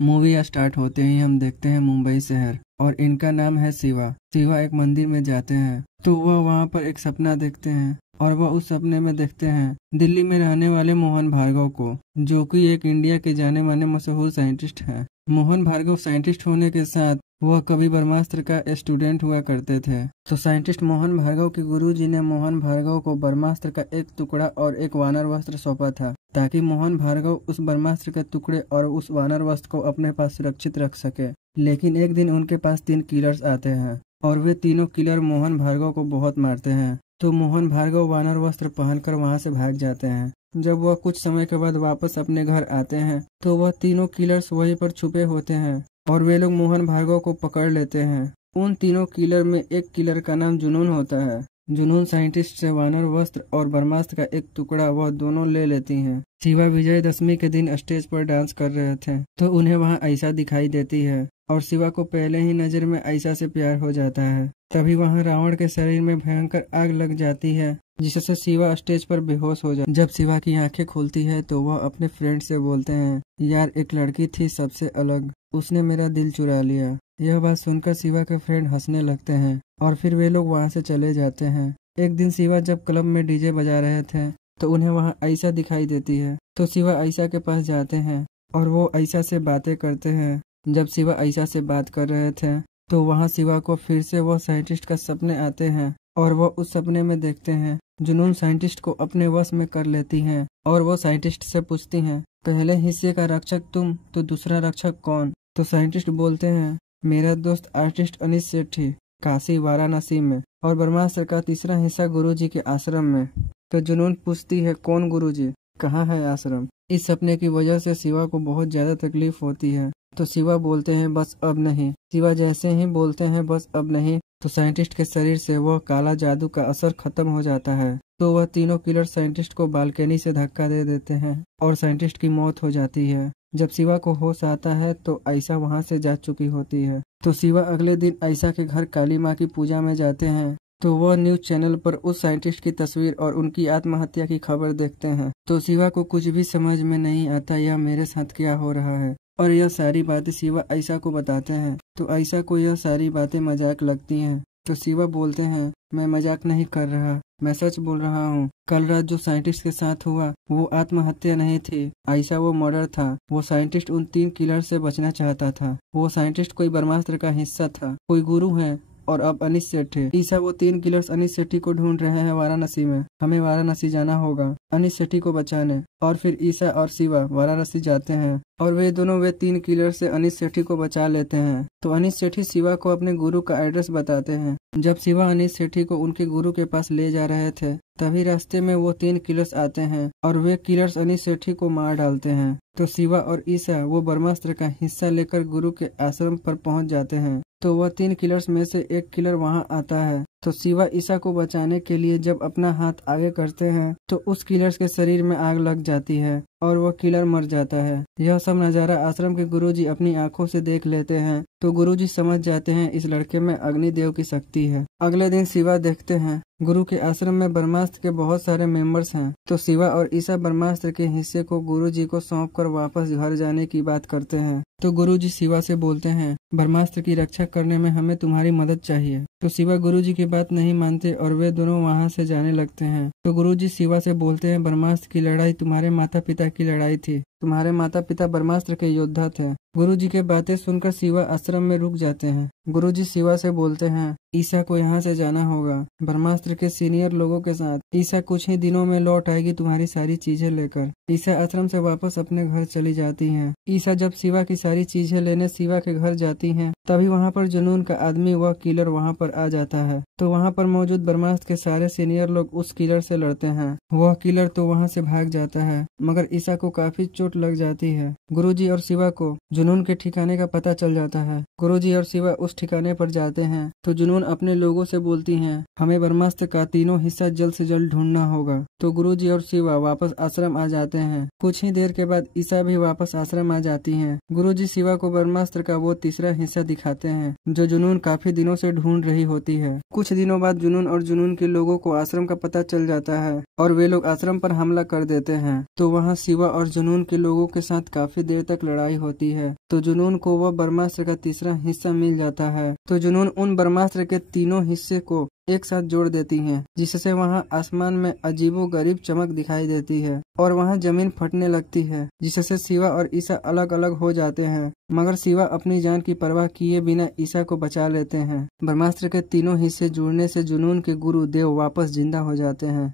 Movie start होते ही हम देखते हैं मुंबई शहर और इनका नाम है शिवा। शिवा एक मंदिर में जाते हैं तो वह वहां पर एक सपना देखते हैं और वह उस सपने में देखते हैं दिल्ली में रहने वाले मोहन भार्गव को, जो कि एक इंडिया के जाने माने मशहूर साइंटिस्ट हैं। मोहन भार्गव साइंटिस्ट होने के साथ वह कभी ब्रह्मास्त्र का स्टूडेंट हुआ करते थे। तो साइंटिस्ट मोहन भार्गव के गुरुजी ने मोहन भार्गव को ब्रह्मास्त्र का एक टुकड़ा और एक वानर वस्त्र सौंपा था, ताकि मोहन भार्गव उस ब्रह्मास्त्र के टुकड़े और उस वानर वस्त्र को अपने पास सुरक्षित रख सके। लेकिन एक दिन उनके पास 3 किलर्स आते हैं और वे तीनों किलर मोहन भार्गव को बहुत मारते हैं। तो मोहन भार्गव वानर वस्त्र पहनकर वहां से भाग जाते हैं। जब वह कुछ समय के बाद वापस अपने घर आते हैं तो वह तीनों किलर्स वहीं पर छुपे होते हैं और वे लोग मोहन भार्गव को पकड़ लेते हैं। उन तीनों किलर में एक किलर का नाम जुनून होता है। जुनून साइंटिस्ट से वानर वस्त्र और ब्रह्मास्त्र का एक टुकड़ा वह दोनों ले लेती हैं। शिवा विजयदशमी के दिन स्टेज पर डांस कर रहे थे तो उन्हें वहां आयशा दिखाई देती है और शिवा को पहले ही नजर में आयशा से प्यार हो जाता है। तभी वहां रावण के शरीर में भयंकर आग लग जाती है, जिससे शिवा स्टेज पर बेहोश हो जाता है। जब शिवा की आंखें खुलती है तो वह अपने फ्रेंड से बोलते हैं, यार एक लड़की थी सबसे अलग, उसने मेरा दिल चुरा लिया। यह बात सुनकर शिवा के फ्रेंड हंसने लगते हैं और फिर वे लोग वहां से चले जाते हैं। एक दिन शिवा जब क्लब में डीजे बजा रहे थे तो उन्हें वहां आयशा दिखाई देती है। तो शिवा आयशा के पास जाते हैं और वो आयशा से बातें करते हैं। जब शिवा आयशा से बात कर रहे थे तो वहां शिवा को फिर से वो साइंटिस्ट का सपने आते हैं और वो उस सपने में देखते हैं जुनून साइंटिस्ट को अपने वश में कर लेती हैं और वो साइंटिस्ट से पूछती हैं, पहले हिस्से का रक्षक तुम तो दूसरा रक्षक कौन? तो साइंटिस्ट बोलते हैं, मेरा दोस्त आर्टिस्ट अनीश सेठी, काशी वाराणसी में, और ब्रह्मास्त्र का तीसरा हिस्सा गुरुजी के आश्रम में। तो जुनून पूछती है, कौन गुरुजी, कहाँ है आश्रम? इस सपने की वजह से शिवा को बहुत ज्यादा तकलीफ होती है। तो शिवा बोलते हैं बस अब नहीं। शिवा जैसे ही बोलते हैं बस अब नहीं तो साइंटिस्ट के शरीर से वह काला जादू का असर खत्म हो जाता है। तो वह तीनों किलर साइंटिस्ट को बालकनी से धक्का दे देते हैं और साइंटिस्ट की मौत हो जाती है। जब शिवा को होश आता है तो आयशा वहां से जा चुकी होती है। तो शिवा अगले दिन आयशा के घर काली माँ की पूजा में जाते हैं तो वह न्यूज चैनल पर उस साइंटिस्ट की तस्वीर और उनकी आत्महत्या की खबर देखते हैं। तो शिवा को कुछ भी समझ में नहीं आता यह मेरे साथ क्या हो रहा है, और यह सारी बातें शिवा आयशा को बताते हैं। तो आयशा को यह सारी बातें मजाक लगती हैं। तो शिवा बोलते हैं, मैं मजाक नहीं कर रहा, मैं सच बोल रहा हूँ। कल रात जो साइंटिस्ट के साथ हुआ वो आत्महत्या नहीं थी आयशा, वो मर्डर था। वो साइंटिस्ट उन 3 किलर से बचना चाहता था। वो साइंटिस्ट कोई ब्रह्मास्त्र का हिस्सा था, कोई गुरु है और अब अनीश सेठी। ईसा वो 3 किलर्स अनीश सेठी को ढूंढ रहे हैं वाराणसी में। हमें वाराणसी जाना होगा अनीश सेठी को बचाने। और फिर ईसा और शिवा वाराणसी जाते हैं और वे 3 किलर से अनीश सेठी को बचा लेते हैं। तो अनीश सेठी शिवा को अपने गुरु का एड्रेस बताते हैं। जब शिवा अनीश सेठी को उनके गुरु के पास ले जा रहे थे तभी रास्ते में वो 3 किलर्स आते हैं और वे किलर्स अनीश सेठी को मार डालते हैं। तो शिवा और ईसा वो ब्रह्मास्त्र का हिस्सा लेकर गुरु के आश्रम पर पहुंच जाते हैं। तो वह 3 किलर्स में से एक किलर वहां आता है। तो शिवा ईसा को बचाने के लिए जब अपना हाथ आगे करते हैं तो उस किलर्स के शरीर में आग लग जाती है और वह किलर मर जाता है। यह सब नजारा आश्रम के गुरुजी अपनी आंखों से देख लेते हैं। तो गुरुजी समझ जाते हैं इस लड़के में अग्निदेव की शक्ति है। अगले दिन शिवा देखते हैं गुरु के आश्रम में ब्रह्मास्त्र के बहुत सारे मेंबर्स हैं। तो शिवा और ईसा ब्रह्मास्त्र के हिस्से को गुरुजी को सौंपकर वापस घर जाने की बात करते हैं। तो गुरुजी शिवा से बोलते हैं, ब्रह्मास्त्र की रक्षा करने में हमें तुम्हारी मदद चाहिए। तो शिवा गुरुजी की बात नहीं मानते और वे दोनों वहां से जाने लगते हैं। तो गुरुजी शिवा से बोलते हैं, ब्रह्मास्त्र की लड़ाई तुम्हारे माता पिता की लड़ाई थी, तुम्हारे माता पिता ब्रह्मास्त्र के योद्धा थे। गुरुजी के बातें सुनकर शिवा आश्रम में रुक जाते हैं। गुरुजी शिवा से बोलते हैं, ईसा को यहाँ से जाना होगा ब्रह्मास्त्र के सीनियर लोगों के साथ। ईसा कुछ ही दिनों में लौट आएगी तुम्हारी सारी चीजें लेकर। ईसा आश्रम से वापस अपने घर चली जाती हैं। ईसा जब शिवा की सारी चीजें लेने शिवा के घर जाती हैं तभी वहाँ पर जुनून का आदमी वह किलर वहाँ पर आ जाता है। तो वहाँ पर मौजूद ब्रह्मास्त्र के सारे सीनियर लोग उस किलर से लड़ते हैं। वह किलर तो वहाँ से भाग जाता है मगर ईसा को काफी चोट लग जाती है। गुरुजी और शिवा को जुनून के ठिकाने का पता चल जाता है। गुरुजी और शिवा उस ठिकाने पर जाते हैं तो जुनून अपने लोगों से बोलती हैं, हमें ब्रह्मास्त्र का तीनों हिस्सा जल्द से जल्द ढूंढना होगा। तो गुरुजी और शिवा वापस आश्रम आ जाते हैं। कुछ ही देर के बाद ईसा भी वापस आश्रम आ जाती हैं। गुरुजी शिवा को ब्रह्मास्त्र का वो तीसरा हिस्सा दिखाते हैं जो जुनून काफी दिनों से ढूंढ रही होती है। कुछ कुछ दिनों बाद जुनून और जुनून के लोगों को आश्रम का पता चल जाता है और वे लोग आश्रम पर हमला कर देते हैं। तो वहाँ शिवा और जुनून के लोगों के साथ काफी देर तक लड़ाई होती है। तो जुनून को वह ब्रह्मास्त्र का तीसरा हिस्सा मिल जाता है। तो जुनून उन ब्रह्मास्त्र के तीनों हिस्से को एक साथ जोड़ देती हैं, जिससे वहाँ आसमान में अजीबोगरीब चमक दिखाई देती है और वहाँ जमीन फटने लगती है, जिससे शिवा और ईसा अलग अलग हो जाते हैं। मगर शिवा अपनी जान की परवाह किए बिना ईसा को बचा लेते हैं। ब्रह्मास्त्र के तीनों हिस्से जुड़ने से जुनून के गुरु देव वापस जिंदा हो जाते हैं।